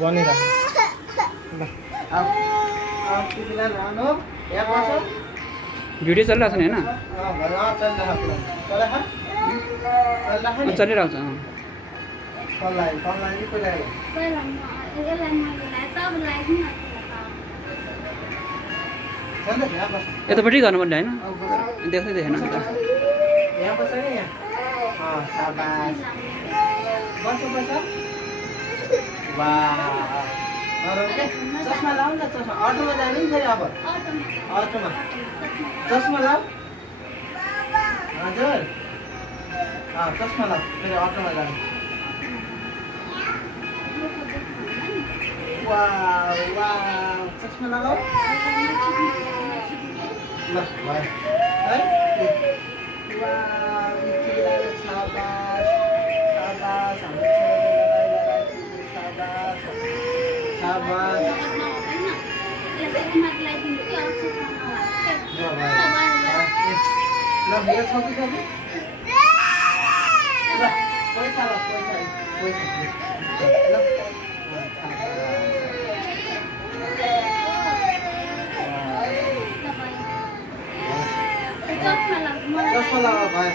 बनिरहेको भिडियो चलिरहेको छ नि होइन चलिरहेको छ यतापट्टि गर्नुपर्ने होइन देख्दै देखेन चस्मा लाऊ न चस्मा अटोमा जाने नि फेरि अब अटोमा चस्मा लाऊ हजुर चस्मा लाऊ फेरि अटोमा जाने वाउ वाउ चस्मा लगाऊ ल भयो है वाउ शाबाश शाबाश शाबाश ल मेरो छोकी छोकी ल पैसा ल पैसा ल चस्मा लगा भाइ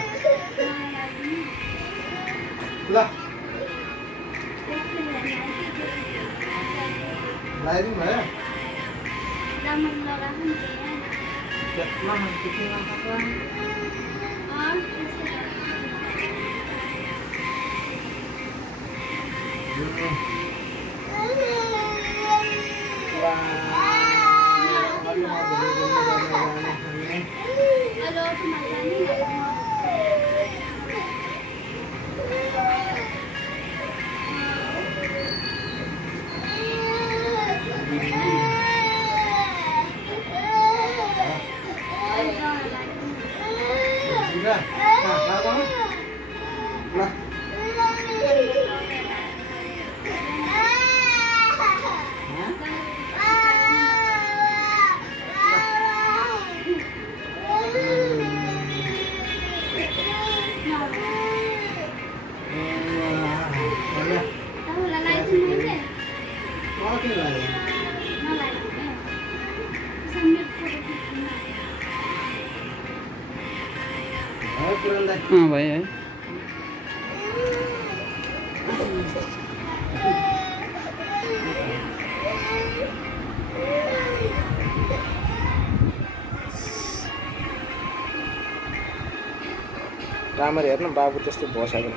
ल लगाइदिनु भयो भाइ है राम्ररी हेर्नु बाबु त्यस्तो भइसकेन